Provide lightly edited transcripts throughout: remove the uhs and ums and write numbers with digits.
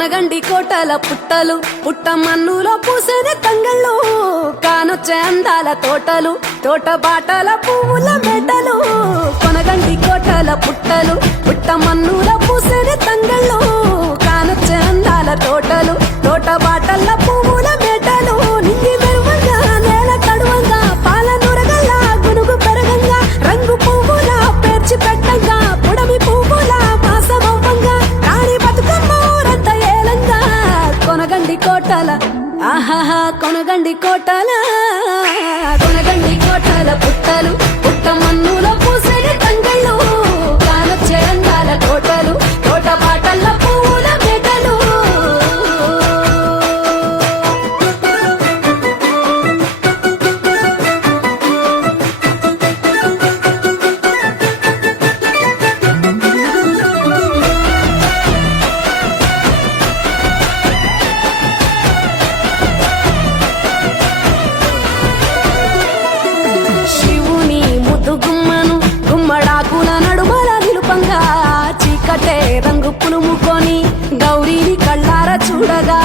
కొనగండి కోటల పుట్టలు పుట్ట మన్నులో పూసని తంగళ్ళు కానొచ్చే అందాల తోటలు తోట బాటల పువ్వుల మెటలు కొనగండి కోటల పుట్టలు పుట్ట మన్నులో పూసని తంగళ్ళు కానొచ్చే అందాల తోటలు తోట బాటల పువ్వుల మెటలు నింగి మెరువంగా నేల తడువంగా పాల నురగల్ల గునుగు పెరగంగా రంగు పువ్వుల పేర్చి పెట్టంగా పుడమి పువ్వుల మాసమవ్వంగా రాణి బతుకమ్మ ఊరంతా ఏలంగా కొనగండి కోటల ఆహాహా కొనగండి కోటల కొనగండి కోటల పుట్టలు పుట్ట మన్నులో పూసని తంగళ్ళు కానొచ్చే అందాల తోటలు తోట బాటల పువ్వుల మెటలు శివుని ముద్దు గుమ్మను గుమ్మడాకుల నడుమల నిలుపంగా చీకటే రంగు పులుముకొని గౌరీని కళ్ళార చూడగా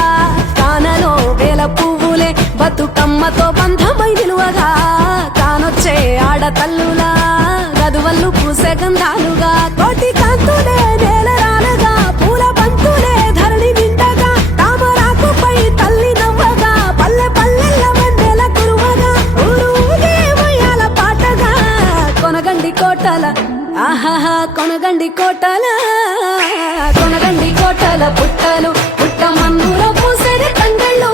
కానలో వేల పువ్వులే బతుకమ్మతో బంధమై నిలువగా కానొచ్చే ఆడతల్లులా గదువల్లు పూసే గంధాలుగా కోటి కాంతులే నేల రాలగా పూల బంతులే ధరణి నిండగా తామరాకుపై తల్లి నవ్వగా పల్లె పల్లెల్ల వెన్నెల కురువగా ఊరు ఊగే ఉయ్యాల పాటగా కొనగండి కోటల ఆహాహా కొనగండి కోటల కొనగండి కోటల పుట్టలు పుట్ట మన్నులో పూసని తంగళ్ళు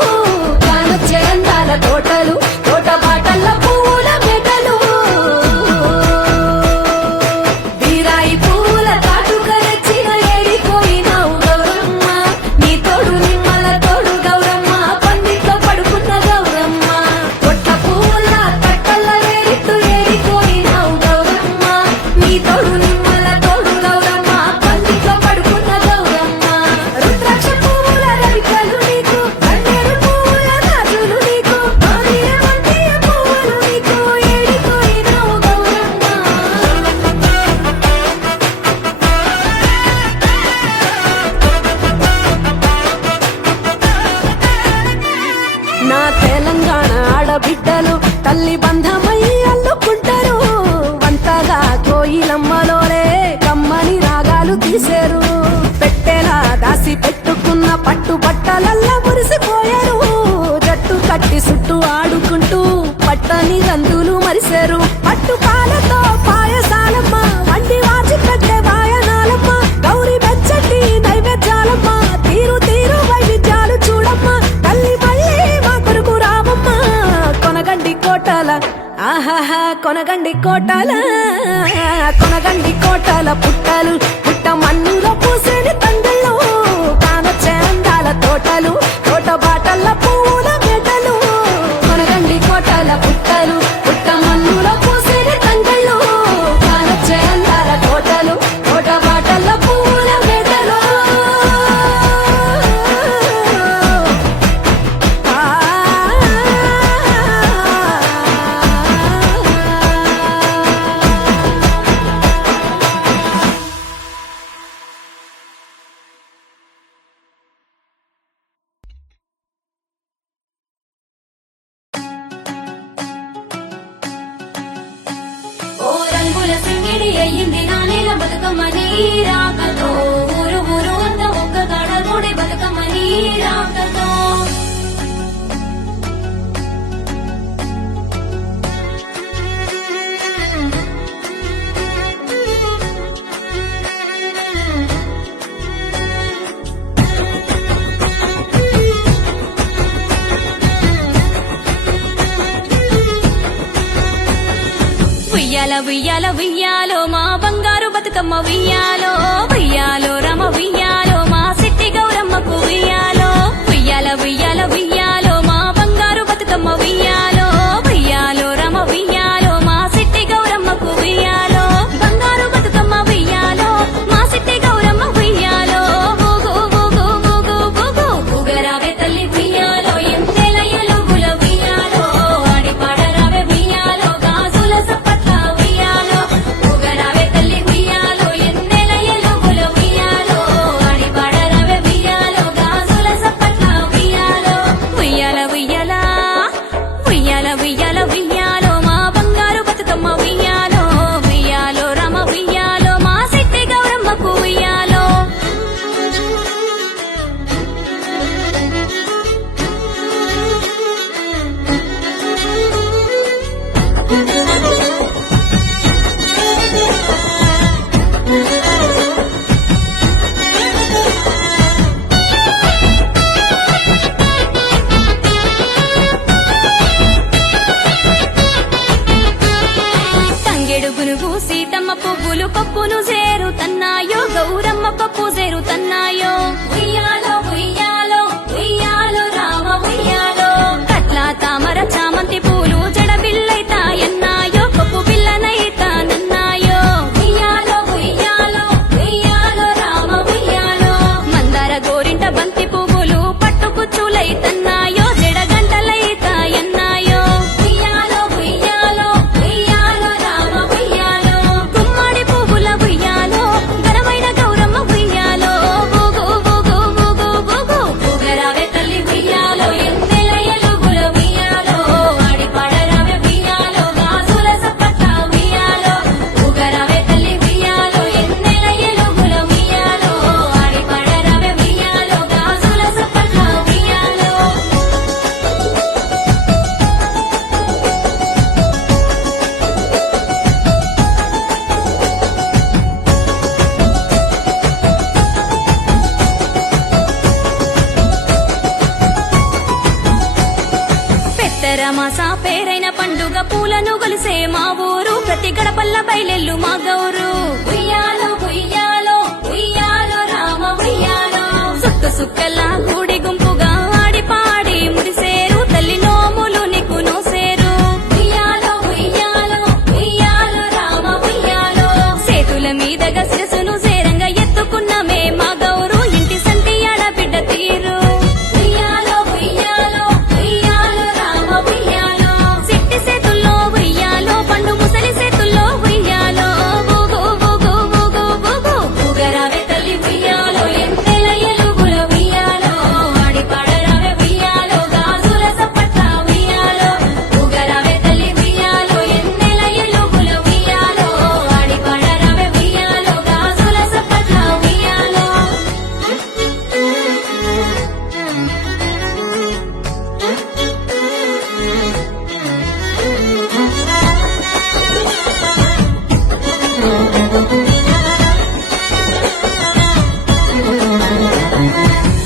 కానొచ్చే అందాల తోటలు తోట బాటల పువ్వుల మెటలు వీరాయి పువ్వుల కాటుక రెచ్చిన ఏడిపోయినావు గౌరమ్మ నీ తోడు నిమ్మల తోడు గౌరమ్మ పందిట్లో పడుకున్న గౌరమ్మ పొట్ట పువ్వుల తట్టల్ల ఏరిట్టు ఏడిపోయినావు గౌరమ్మ నీ తోడు నిమ్మల తోడు గౌరమ్మ పందిట్లో పడుకున్న గౌరమ్మ రుద్రాక్ష పువ్వుల రవికలు నీకు కన్నేరు పువ్వుల గాజులు నీకు మామిడి వంటియ పువ్వులు నీకు ఏడిపోయినావు గౌరమ్మ నా తెలంగాణ ఆడబిడ్డలు తల్లి బంధమై అల్లుకుంటారు వంతగా కోయిలమ్మలోనే కమ్మని రాగాలు తీశారు పెట్టెలా దాసి పెట్టుకున్న పట్టు బట్టలల్లా మురిసిపోయారు జట్టు కట్టి చుట్టూ ఆడుకుంటూ పట్టని రందులు మరిశారు పట్టు పాలతో పాయసాలమ్మ వండి వాచి పెట్టే వాయనాలమ్మ గౌరి బెచ్చటి నైవేద్యాలమ్మ తీరు తీరు వైవిధ్యాలు చూడమ్మ తల్లి మళ్ళీ మా కొరకు రామమ్మ కొనగండి కోటల ఆహాహా కొనగండి కోటల కొనగండి కోటల పుట్టలు పుట్ట మన్నులో పూసని తంగళ్ళు కానొచ్చే అందాల తోటలు తోట బాటల పూల మెటలు కొనగండి కోటల పుట్టలు పుట్ట మన్నులో పూసని తంగళ్ళు కానొచ్చే అందాల తోటలు తోట బాటల పూల మెటలు ఓ రంగుల సింగిడి అయ్యింది నా నేల బతుకమ్మ నీరాకతో ఊరు ఊరు అంత ఒక్క గడ రోడి బతుకమ్మ నీరాకతో ఉయ్యాల ఉయ్యాల ఉయ్యాలో మా బంగారు బతుకమ్మ ఉయ్యాలో ఉయ్యాలో రమ ఉయ్యాలో మా సిట్టి గౌరమ్మకు ఉయ్యాలో ఉయ్యాల ఉయ్యాల ఉయ్యాలో మా బంగారు బతుకమ్మ ఉయ్యాలో ఉయ్యాలో రమ ఉయ్యాలో మా సిట్టి గౌరమ్మకు ఉయ్యాలో బంగారు బతుకమ్మ ఉయ్యాలో మా సిట్టి గౌరమ్మ ఉయ్యాలో ఊగు ఊగు ఊగు ఊగు ఊగరావే తల్లి ఉయ్యాలో ఎంతేల ఎలుగుల ఉయ్యాలో ఆడి పాడరావే ఉయ్యాలో గాజుల సప్పట్ల ఉయ్యాలో ఊగరావే తల్లి ఉయ్యాలో ఎంతేల ఎలుగుల ఉయ్యాలో ఆడి పాడరావే ఉయ్యాలో చైతర మాస పేరైన పండుగ పూలను గొలిసే మా ఊరు ప్రతి గడపల్ల బయలెల్లు మా గౌరు ఉయ్యాలో ఉయ్యాలో ఉయ్యాలో రామ ఉయ్యాలో సుట్టు సుక్కల గూడి గుంపుగా ఆడి పాడి మురిసేరు తల్లి నోములు నీకు నోసేరు ఉయ్యాలో ఉయ్యాలో ఉయ్యాలో రామ ఉయ్యాలో సేతుల మీదగా శిరసును సేరంగా ఎత్తుకున్నమే మా గౌరు ఇంటి సంటి ఆడబిడ్డ తీరు ఉయ్యాలో ఉయ్యాలో ఉయ్యాలో రామ ఉయ్యాలో సిట్టి సేతుల్లో ఉయ్యాలో పండు ముసలి సేతుల్లో ఉయ్యాలో ఊగు ఊగు ఊగు ఊగు ఊగరావే తల్లి ఉయ్యాలో ఎంతెల ఎలుగుల ఉయ్యాలో ఆడి పాడరావే ఉయ్యాలో గాజుల సప్పట్ల ఉయ్యాలో ఊగరావే తల్లి ఉయ్యాలో ఎంతెల ఎలుగుల ఉయ్యాలో ఆడి పాడరావే ఉయ్యాలో గాజుల సప్పట్ల ఉయ్యాలో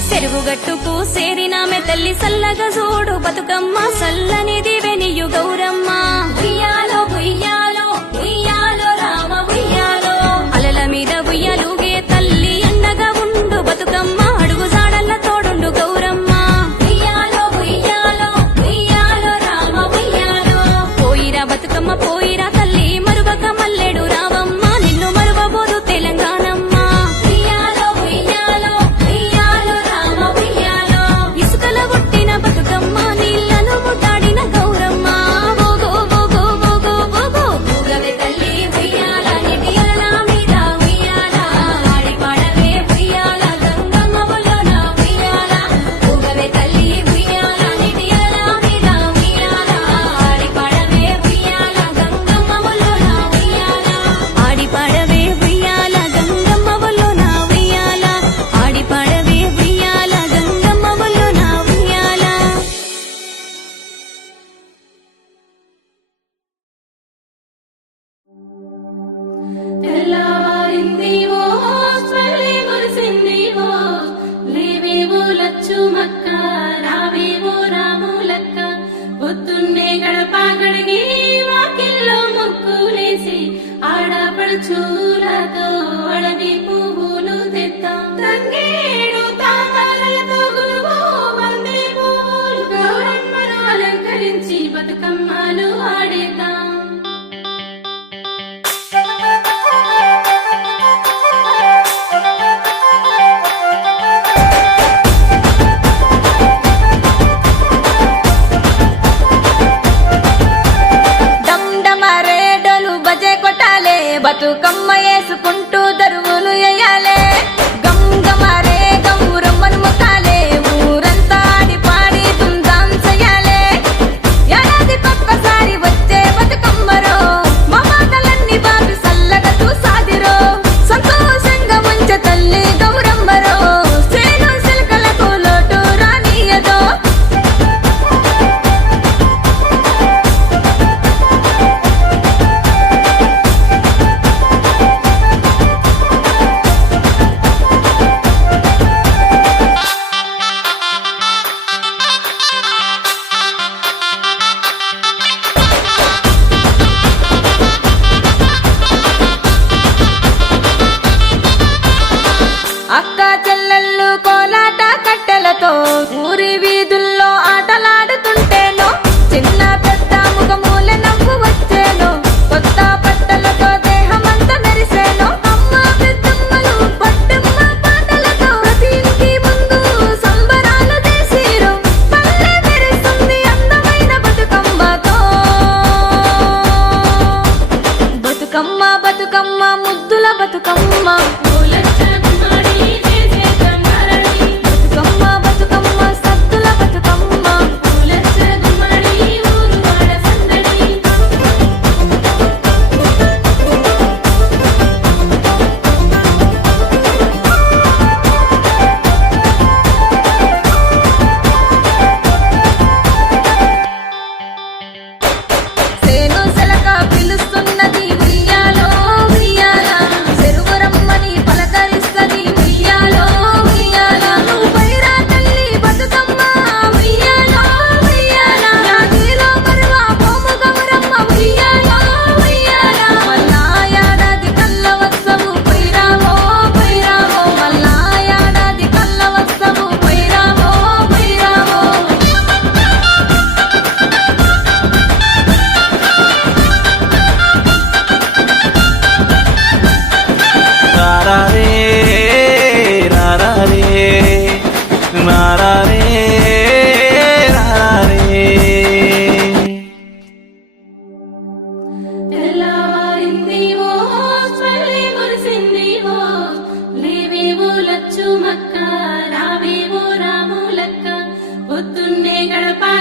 చెరువు గట్టుకు సేరినామె తల్లి సల్లగా చూడు బతుకమ్మ సల్లనిది వెనియు గౌరమ్మ ఉయ్యాలో ఉయ్యాలో ఉయ్యాలో రామ ఉయ్యాలో అలల మీద ఉయ్యాలుగే తల్లి అండగా ఉండు బతుకమ్మ అడుగు జాడల్ల తోడుండు గౌరమ్మ ఉయ్యాలో ఉయ్యాలో ఉయ్యాలో రామ ఉయ్యాలో పోయిరా బతుకమ్మ పోయిరా తల్లి మరువక మల్లెడు రావమ్మ నిన్ను మరువబోదు తెలంగాణమ్మ ఉయ్యాలో ఉయ్యాలో ఉయ్యాలో రామ ఉయ్యాలో ఇసుకల కొట్టిన బతుకమ్మ నీళ్లను ముట్టాడిన గౌరమ్మ ఓగో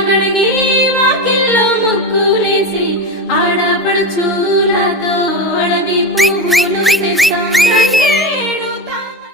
కడిగి వాకిల్లో ముగ్గులేసి ఆడపడుచులతో అడవి పువ్వులు తెస్తాం తంగేడు తామర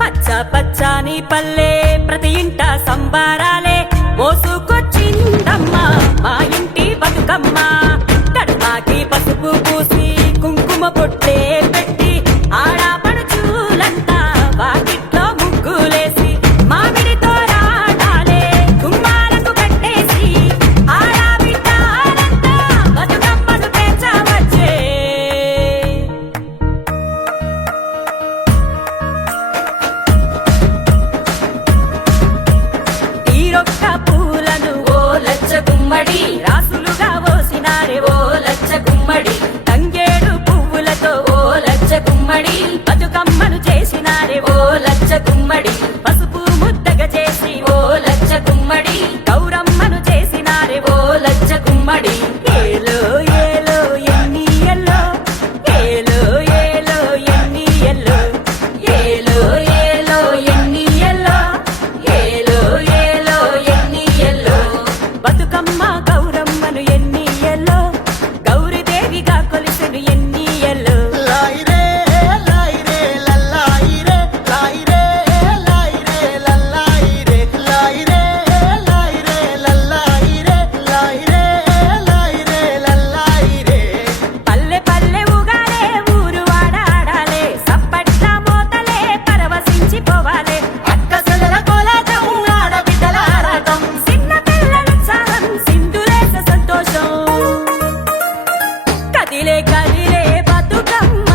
పచ్చ పచ్చని పల్లె ప్రతి ఇంట సంబారాలే మోసుకొచ్చిందమ్మా మా ఇంటి బతుకమ్మ కడపాకి పసుపు పూసి కుంకుమ పొట్టే పెట్టి ఆడపడుచులంతా వాకిట్లో ముగ్గులేసి మామిడితో రాటాలే గుమ్మాలకు కట్టేసి ఆడబిడ్డాలంతా బతుకమ్మను పెంచవచ్చే తీరొక్క పూలను ఓ లచ్చ గుమ్మడి రాసులుగా పోసినారే ఓ లచ్చ గుమ్మడి తంగేడు పువ్వులతో ఓ లచ్చ గుమ్మడి బతుకమ్మను చేసినారే ఓ లచ్చ గుమ్మడి పసుపు ముద్దగా చేసి ఓ లచ్చ గుమ్మడి గౌరమ్మను చేసినారే ఓ లచ్చ గుమ్మడి ఏలో ఏలో ఎన్ని ఎల్లో ఏలో ఏలో ఎన్ని ఎల్లో ఏలో ఏలో ఎన్ని ఎల్లో ఏలో ఏలో ఎన్ని ఎల్లో బతుకమ్మ గౌరమ్మను ఎన్ని ఎల్లో గౌరీదేవిగా కొలిసెను ఎన్ని ఎల్లో లాయిరే లాయిరే లల్లాయిరే లాయిరే లాయిరే లల్లాయిరే లాయిరే లాయిరే లల్లాయిరే లాయిరే లాయిరే లల్లాయిరే పల్లె పల్లె ఊగాలే ఊరు వాడాడాలే సప్పట్ల మోతలే పరవశించిపోవాలే అక్కసెల కోలాటం ఆడబిడ్డల ఆరాటం చిన్న పిల్లల ఉత్సాహం సింధులేస సంతోషం కదిలే కదిలే బతుకమ్మ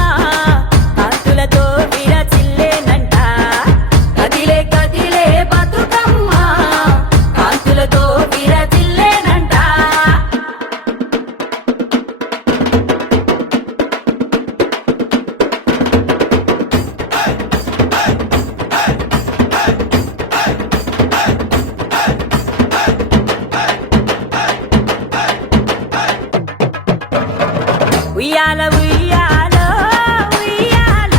కాంతులతో విరచిల్లేనంట కదిలే కదిలే బతుకమ్మ కాంతులతో విరచిల్లేనంట ఉయ్యాల ఉయ్యాల ఉయ్యాల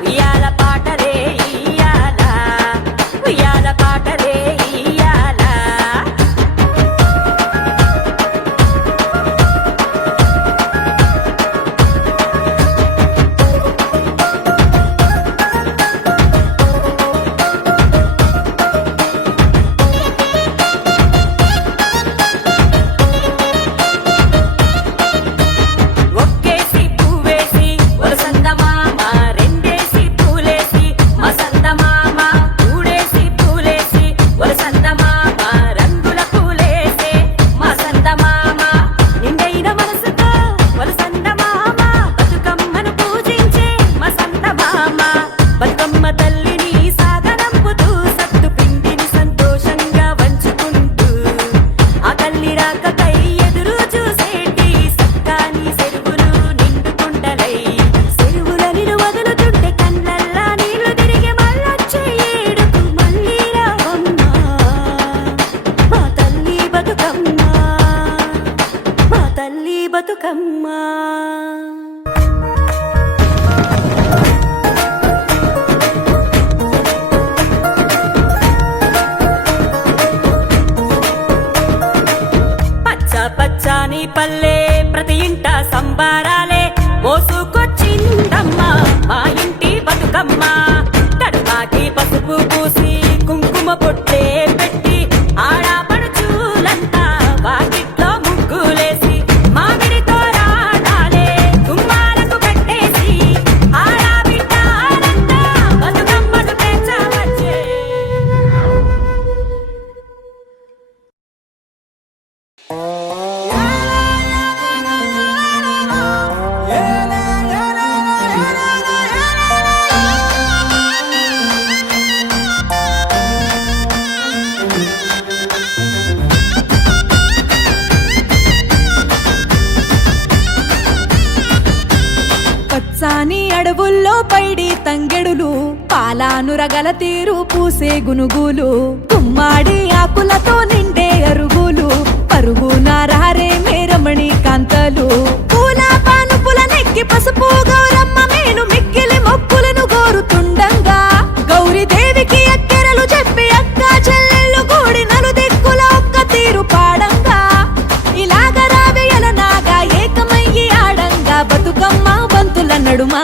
ఉయ్యాల పాటలే ఇయ్యాల ఉయ్యాల పాటలే ఇయ్యాల ఒక్కేసి పువ్వేసి వరసంద మామ రెండేసి పూలేసి మసంద మామ మూడేసి పూలేసి వరసంద మామ రంగుల పూలేసే మసంద మామ నిండైన మనసుతో వరసంద మామ బతుకమ్మను పూజించే మసంద మామ బతుకమ్మ తల్లిని సాగనంపుతూ సత్తు పిండిని సంతోషంగా వంచుకుంటూ ఆ తల్లి రాకకై ఎదురు చూసేటి సక్కాని చెరువులు నిండుకుండలై చెరువులని వదులుతుంటే కళ్ళల్లా నీళ్లు తిరిగి మళ్ళొచ్చే ఏడుకు మళ్ళీ రావమ్మ మా తల్లి బతుకమ్మ మా తల్లి బతుకమ్మ పచ్చ పచ్చని పల్లె ప్రతి ఇంట సంబారాలే మోసుకొచ్చిందమ్మా మా ఇంటి బతుకమ్మ కడపాకి పసుపు పూసి కుంకుమ పొట్టే పెట్టి ఆడపడుచులంతా వాకిట్లో ముగ్గులేసి మామిడితో రాటాలే గుమ్మాలకు కట్టేసి ఆడబిడ్డాలంతా బతుకమ్మను పెంచవచ్చే పైడి తంగెడులు పాలానురగల తీరు పూసే గునుగులు గుమ్మాడి ఆకులతో నిండే అరుగులు పరుగున రారే మేరమణి కాంతలు పూల పానుపుల నెక్కి పసుపు గౌరమ్మ మేను మిక్కిలి మొక్కులను కోరుతుండంగా గౌరీదేవికి అక్కెరలు చెప్పి అక్క చెల్లెళ్ళు కూడి నలుదిక్కుల ఒక్క తీరు పాడంగా ఇలాగ రావేయల నాగా ఏకమయ్యి ఆడంగా బతుకమ్మ బంతుల నడుమ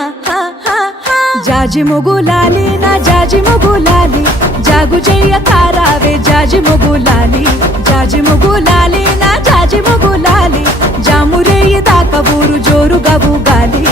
జాజి మొగులాలి నా జాజి మొగులాలి జాగు చెయ్య కారావే జాజి మొగులాలి జాజి మొగులాలి నా జాజి మొగులాలి జామురేయి దాకా ఊరు జోరుగా ఊగాలి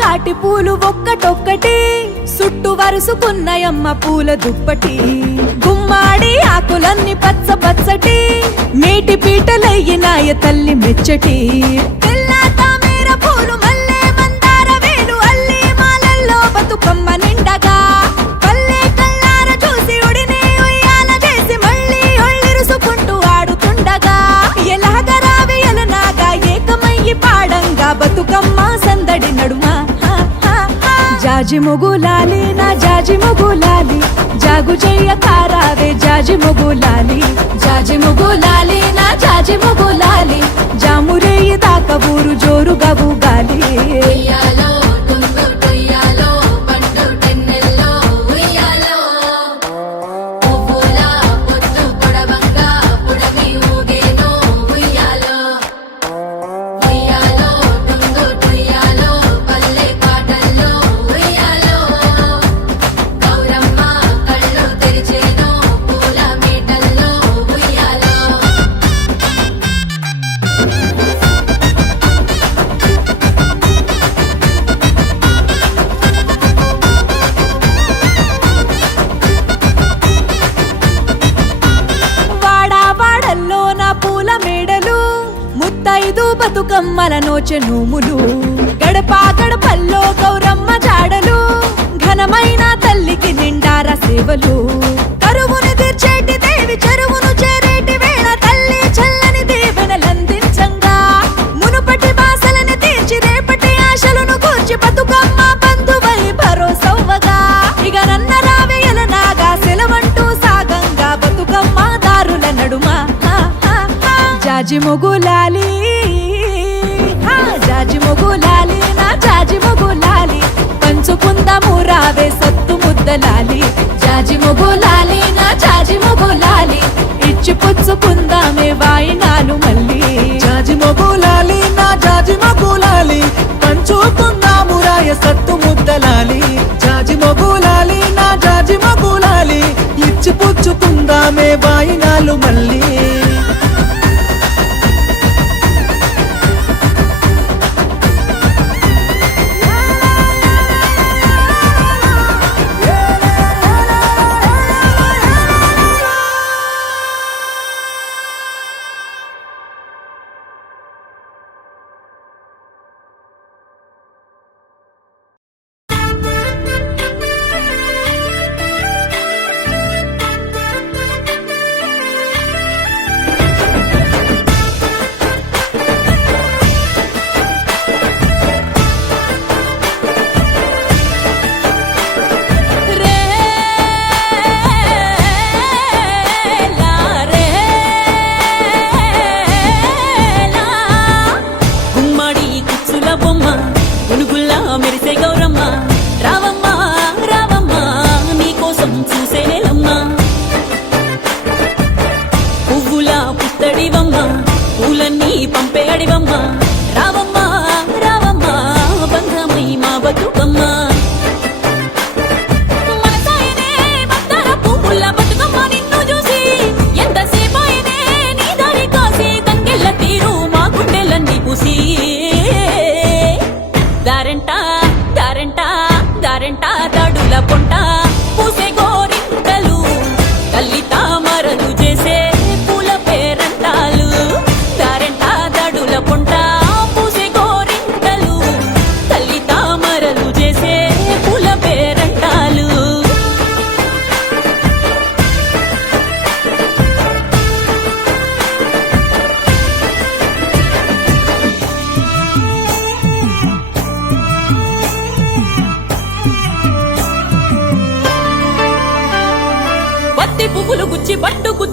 కాటి పూలు ఒక్కటొక్కటి సుట్టు వరుసుకున్నాయమ్మ పూల దుప్పటి గుమ్మాడి ఆకులన్నీ పచ్చ పచ్చటి మేటి పీటలయ్యినాయ తల్లి మెచ్చటి పిల్ల తామేర పూలు మల్లె మందార వేలు అల్లి మాలల్లో బతుకమ్మ నిండగా పల్లె కల్లార చూసి ఉడిని ఉయ్యాల చేసి మళ్ళీ ఒళ్ళిరుసుకుంటూ ఆడుతుండగా ఎలాగ రావేయల నాగా ఏకమయ్యి పాడంగా బతుకమ్మ సందడి నడుమ జాజి మొగులాలి నా జాజి మొగులాలి జాగు చెయ్య కారావే జాజి మొగులాలి జాజి మొగులాలి నా జాజి మొగులాలి జామురేయి దాకా ఊరు జోరుగా ఊగాలి ఉయ్యాలో టుంగు టుయ్యాలో పండు టెన్నెల్లో ఉయ్యాలో పువ్వుల పొద్దు పొడవంగా పుడమి ఊగేనో ఉయ్యాలో ఉయ్యాలో టుంగు టుయ్యాలో పల్లె పాటల్లో ఉయ్యాలో గౌరమ్మ కళ్ళు తెరిచేనో పూల మేటల్లో ఉయ్యాలో వాడా వాడల్లో నా పూల మేడలు ముత్తైదు బతుకమ్మల నోచె నోములు గడప గడపల్లో గౌరమ్మ జాడలు ఘనమైన తల్లికి నిండార సేవలు కరువును తీర్చేటి దేవి చెరువును చేరేటి వేళ తల్లి చల్లని దీవెనలందించంగా మునుపటి బాసలను తీర్చి రేపటి ఆశలను కూర్చి బతుకమ్మ బంధువై భరోసవ్వగా ఇక నన్న రావేయల నాగా సెలవంటూ సాగంగా బతుకమ్మ దారుల నడుమ జాజి మొగులాలి జాజి మొగులాలి నా జాజి మొగులాలి పంచుకుందాము రావే సత్తు ముద్దలాలి జాజి మొగులాలి నా జాజి మొగులాలి ఇచ్చి పుచ్చుకుందామే వాయినాలు మళ్ళీ జాజి మొగులాలి నా జాజి మొగులాలి పంచుకుందాము రాయ సత్తు ముద్దలాలి జాజి మొగులాలి నా జాజి మొగులాలి ఇచ్చి పుచ్చుకుందామే వాయినాలు మళ్ళీ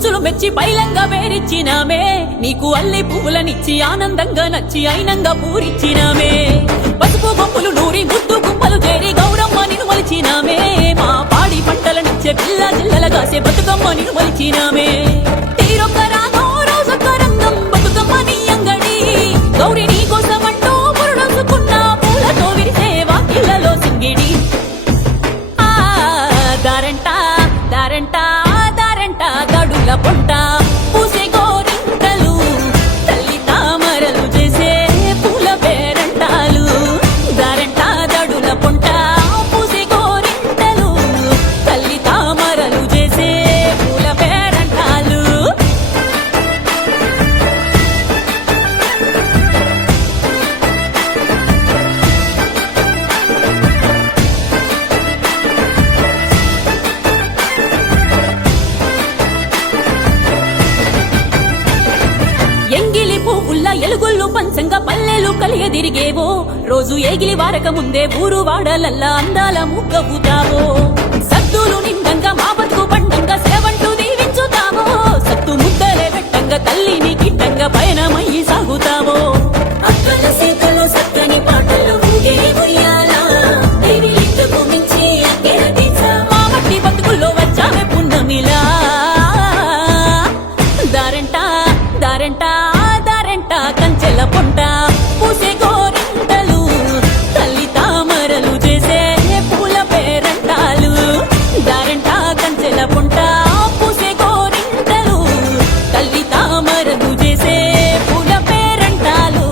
ముచ్చులు మెచ్చి పైలంగా వేరిచ్చినామే నీకు అల్లి పువ్వులనిచ్చి ఆనందంగా నచ్చి అయినంగా పూరిచ్చినామే పసుపు బొమ్మలు నూరి ముద్దు గుమ్మలు చేరి గౌరమ్మ నిన్ను మలిచినామే మా పాడి పంటలనిచ్చే పిల్ల జిల్లల కాసే బతుకమ్మ నిన్ను మలిచినామే తీరొక్క రాగం రోజొక్క రంగం బతుకమ్మ నీ అంగడి గౌరి నీ కోసమంటూ మురుడొసుకున్న పూలతో విరిసే వాకిళ్లలో సింగిడి దారంట దారంట దారంట గడుల పొంట పూసే గోరింటలు తల్లి తామరలు చేసే పూల పేరంటాలు దారంట దడుల పొంట పూసే గోరింటలు తల్లి తామరలు చేసే పూల పేరంటాలు ఎంగిలి పువ్వుల్ల ఎలుగుళ్ళు పంచంగా పల్లెలు కలియదిరిగేవో రోజు ఏగిలి వారక ముందే ఊరు వాడలల్లా అందాల ముగ్గవుతావో సద్దులు నిండంగా మా బతుకు పండంగా సేవంటూ దీవించుతావో సత్తు ముద్దలే పెట్టంగా తల్లిని గిట్టంగా పయనమయ్యి సాగుతావో అక్కల సీతలు సక్కని పాటలు ఊగే ఉయ్యాలా దేవి లింగకు మించి అక్కెర తీసా మా మట్టి బతుకుల్లో వచ్చామే పున్నమిలా దారంట దారంట దారంట కంచెల పొంట పూసే గోరింటలు తల్లి తామరలు చేసే పూల పేరంటాలు దారంట కంచెల పొంట పూసే గోరింటలు తల్లి తామరలు చేసే పూల పేరంటాలు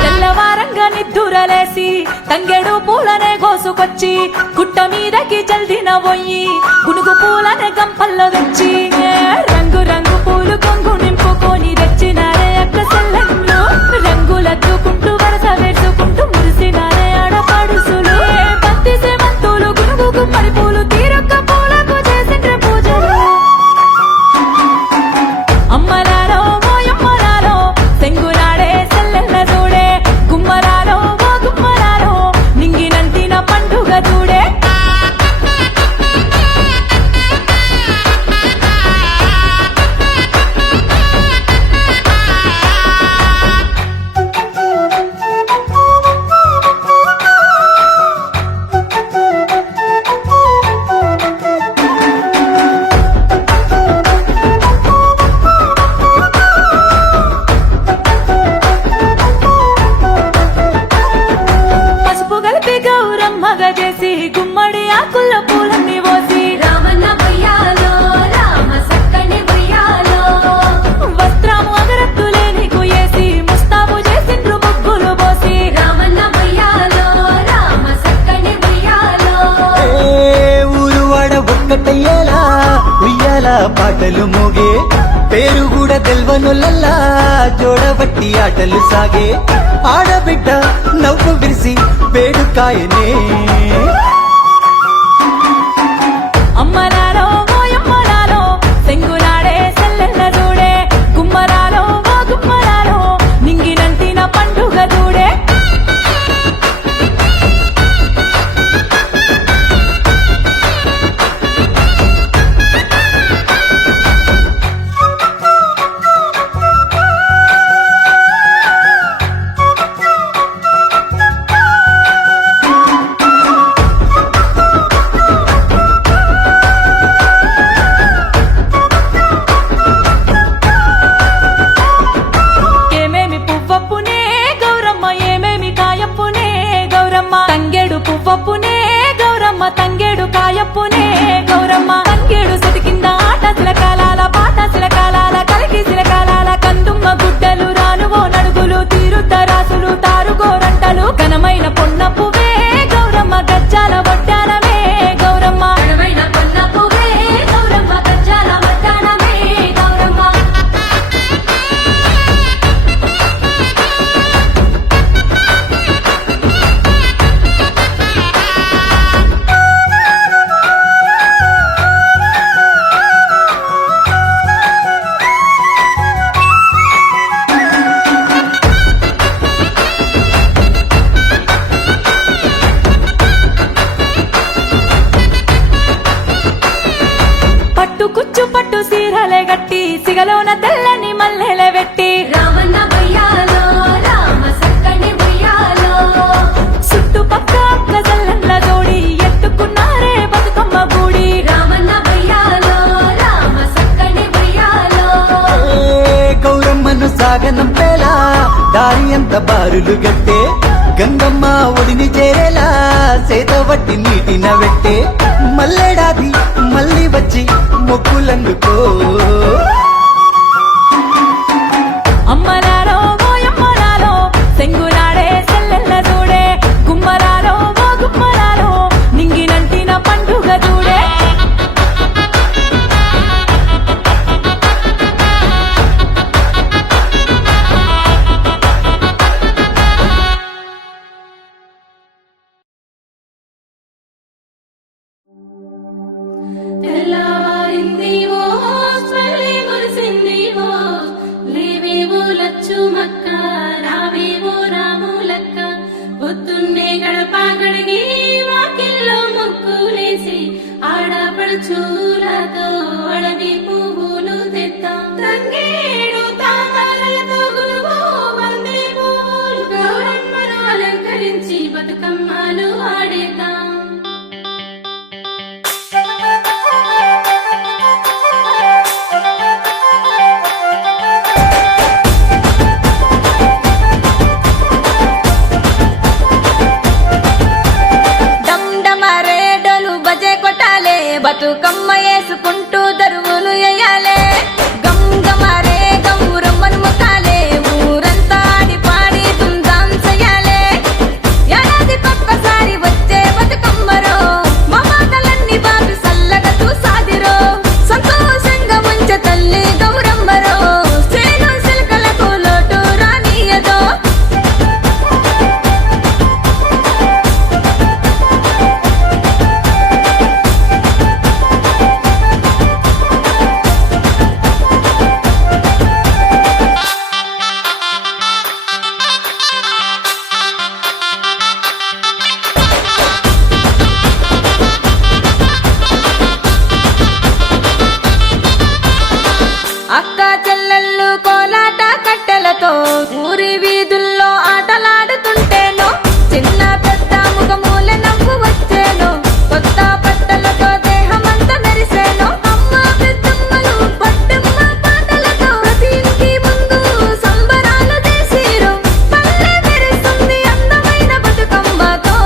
తెల్లవారంగా నిద్దురలేసి తంగెడు పూలనే కోసుకొచ్చి గుట్ట మీదకి జల్దిన పోయి గునుగు పూలనే గంపల్లో తెచ్చి రంగు రంగు పూలు కొంగు నింపుకొని తెచ్చినారే అక్క సెల్లెళ్ళు రంగులద్దుకుంటూ వరస వేసుకుంటూ మురిసినారే ఆడపడుసులు పత్తి సేమంతులు గునుగు గుమ్మడి పూలు తీరొక్క పూలకు చేసిండ్రే పూజలు అమ్మలారో మోయమ్మలారో సెంగులాడే సెల్లెల్ల చూడే గుమ్మరాలో ఓ గుమ్మరాలో నింగినంటిన పండుగ చూడే పసుపు కలిపి గౌరమ్మగా చేసి గుమ్మడి ఆకుల పూలన్నీ పోసి రామన్న ఉయ్యాలో రామ సక్కని ఉయ్యాలో వస్త్రము అగరత్తులే నీకు వేసి ముస్తాబు చేసిండ్రు ముగ్గులు పోసి రామన్న ఉయ్యాలో రామ సక్కని ఉయ్యాలో ఊరు వాడ ఒక్కటయ్యేలా ఉయ్యాల పాటలు మోగే పేరు కూడా తెల్వనులల్లా జోడబట్టి ఆటలు సాగే ఆడబిడ్డ నవ్వు విరిసి వేడుకాయనే అమ్మలాలో మోయమ్మలాలో సెంగులాడే సెల్లెల్ల చూడే గుమ్మరాలో ఓ గుమ్మరాలో నింగినంటిన పండుగ చూడే సాగనంపేలా దారి అంత బారులు గట్టే గంగమ్మ ఒడిని చేరేలా సేతవట్టి నీటిన వెట్టే మల్లెడాది మళ్ళీ వచ్చి మొక్కులందుకో అమ్మలారో ఓయమ్మలారో సెంగులాడే సెల్లెల్ల చూడే గుమ్మలారో ఓ గుమ్మలారో నింగినంటిన పండుగ చూడే తెల్లవారింది ఓ స్వల్లి మురిసింది ఓ లేవేవో లచ్చుమక్క రావేవో రాములక్క పొద్దున్నే గడప గడిగి వాకిల్లో ముగ్గులేసి ఆడపడుచులతో అడవి పువ్వులు తెత్తాం తంగేడు తామరలతో గురువు వందే పువ్వులు గౌరమ్మను అలంకరించి బతుకమ్మలు ఆడేద్దాం డమరేడలు బజే కొట్టాలే బతుకమ్మ వేసుకుంటూ దరువులు వేయాలే గంగమరే గౌరమ్మను ముట్టాలే ఊరంతా ఆడి పాడి దుందాం చెయ్యాలే ఏడాది పక్కసారి వచ్చే బతుకమ్మరో మా మాటలన్నీ బాబు సల్లగా చూసాదిరో సంతోషంగా ముంచ తల్లి గౌరమ్మరో సేను సిల్కలకు లోటు రానియదో అక్క చెల్లెళ్ళు కోలాట కట్టెలతో ఊరి వీధుల్లో ఆటలాడుతుంటేనో చిన్న పెద్ద ముఖమూల నవ్వు వచ్చేను కొత్త బట్టలతో దేహమంతా మెరిసేను అమ్మ పెద్దమ్మలు పట్టమ్మ పాటలతో ప్రతి ఇంటి ముందు సంబరాలు చేసిరు పల్లె మెరుస్తుంది అందమైన బతుకమ్మతో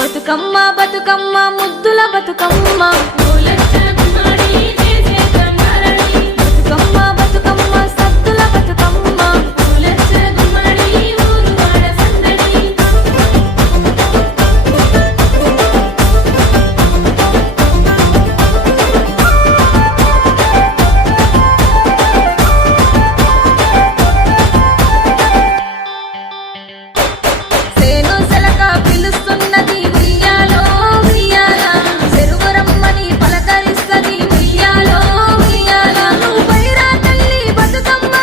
బతుకమ్మ బతుకమ్మ ముద్దుల బతుకమ్మ బతుకమ్మ బతుకమ్మ సద్దుల బతుకమ్మ సేను సెలక పిలుస్తున్నది ఉయ్యాలో ఉయ్యాల చెరువురమ్మని పలకరిస్తది ఉయ్యాలో ఉయ్యాల నువ్వు పైరా తల్లి బతుకమ్మ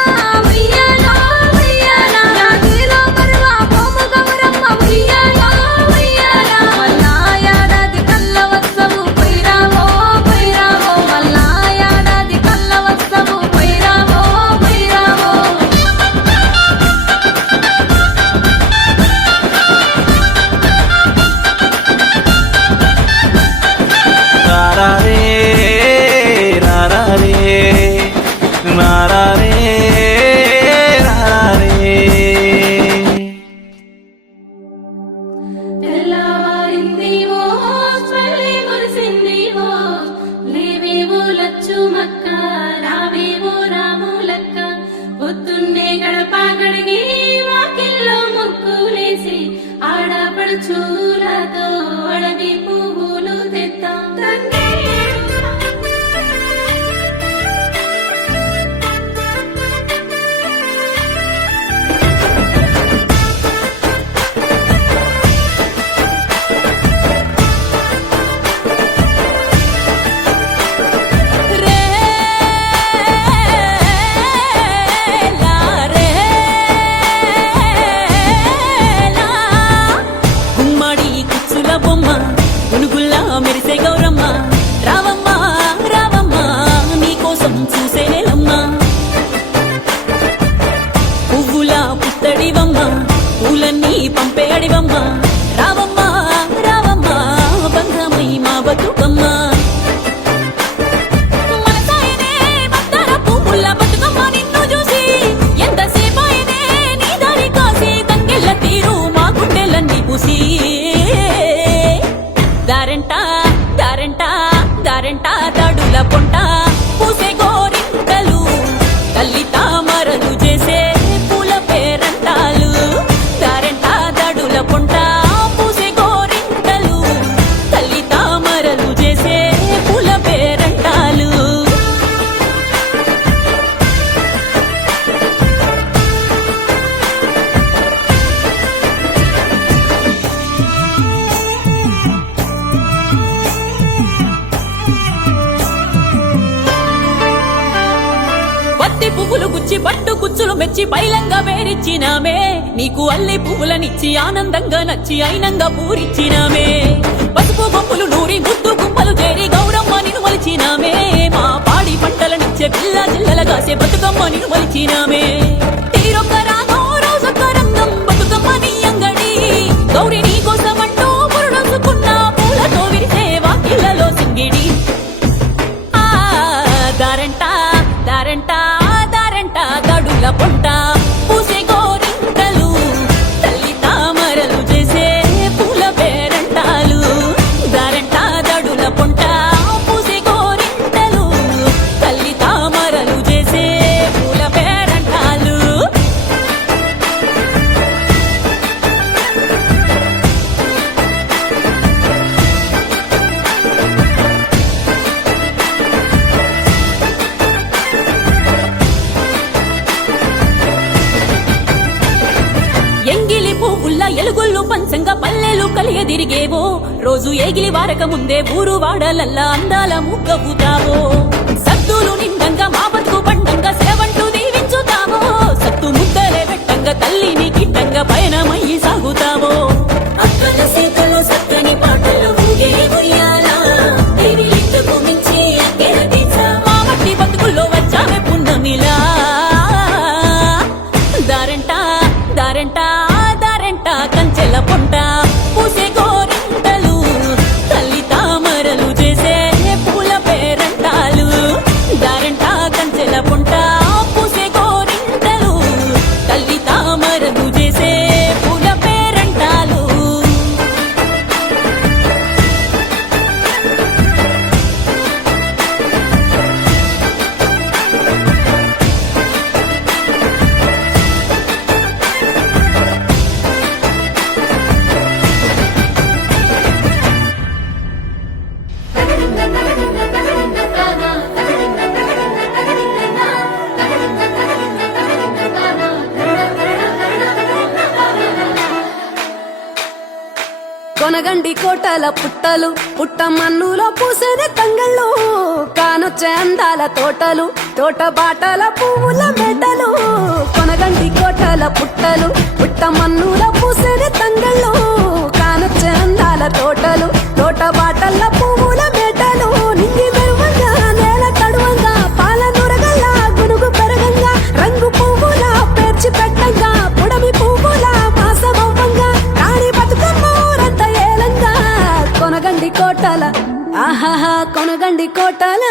ఉయ్యాలో ఉయ్యాల యాదిలో మరువా పోము గౌరమ్మ ఉయ్యాలో ఉయ్యాల మళ్ళా ఏడాది కళ్ళ వస్తవు పైరావో పైరావో మళ్ళా ఏడాది కళ్ళ వస్తవు పైరావో పైరావో రారారే రారారే రారారే రారారే తెల్లవారింది ఓ స్వల్లి మురిసింది ఓ లేవేవో లచ్చుమక్క రావేవో రాములక్క పొద్దున్నే గడప గడిగి వాకిల్లో ముగ్గులేసి ఆడపడుచులతో అడవి పువ్వులు తెత్తాం తంగేడు బంతి పువ్వులు గుచ్చి పట్టు కుచ్చులు మెచ్చి పైలంగా వేరిచ్చినామే నీకు అల్లి పువ్వులనిచ్చి ఆనందంగా నచ్చి అయినంగా పూరిచ్చినామే పసుపు బొమ్మలు నూరి ముద్దు గుమ్మలు చేరి గౌరమ్మ నిన్ను మలిచినామే మా పాడి పంటలనిచ్చే పిల్ల జిల్లల కాసే బతుకమ్మ నిన్ను మలిచినామే తీరొక్క రాగం రోజొక్క రంగం బతుకమ్మ నీ అంగడి గౌరి నీ కోసమంటూ మురుడొసుకున్న పూలతో విరిసే వాకిళ్లలో సింగిడి దారంట దారంట దారంట గడుల పొంట పూసే గోరింటలు తల్లి తామరలు చేసే పూల పేరంటాలు దారంట దడుల పొంట పూసే గోరింటలు తల్లి తామరలు చేసే పూల పేరంటాలు ఎంగిలి పువ్వుల్ల ఎలుగుళ్ళు పంచంగా పల్లెలు కలియదిరిగేవో రోజు ఏగిలి వారక ముందే ఊరు వాడలల్లా అందాల ముగ్గవుతావో సద్దులు నిండంగా మా బతుకు పండంగా సేవంటూ దీవించుతావో సత్తు ముద్దలే పెట్టంగా తల్లిని గిట్టంగా పయనమయ్యి సాగుతావో అక్కల సీతలు సక్కని పాటలు ఊగే ఉయ్యాల దేవిలిందుకు మించి అక్కెర తీసా మా మట్టి బతుకుల్లో వచ్చామే పున్నమిలా దారంట దారంట దారంట కంచెల పొంట పూసే గోరింటలు తల్లి తామరలు చేసే పూల పేరంటాలు దారంట కంచెల పొంట పూసే గోరింటలు తల్లి తామరలు చేసే పూల పేరంటాలు కొనగండి కోటల పుట్టలు పుట్ట మన్నులో పూసిన తంగళ్ళు కానొచ్చే అందాల తోటలు తోట బాటల పువ్వుల మెడలు కొనగండి కోటల పుట్టలు పుట్ట మన్నులో పూసిన తంగళ్ళు కానొచ్చే అందాల తోటలు తోట బాటల పువ్వుల మెడలు నింగి మెరువంగా నేల తడువంగా పాల నురగల్లా గునుగు పెరగంగా రంగు పువ్వుల పేర్చి పెట్టంగా పుడమి పువ్వుల మాసమవ్వంగా రాణి బతుకమ్మ ఊరంత ఏలంగా కొనగండి కోటల ఆహాహా కొనగండి కోటల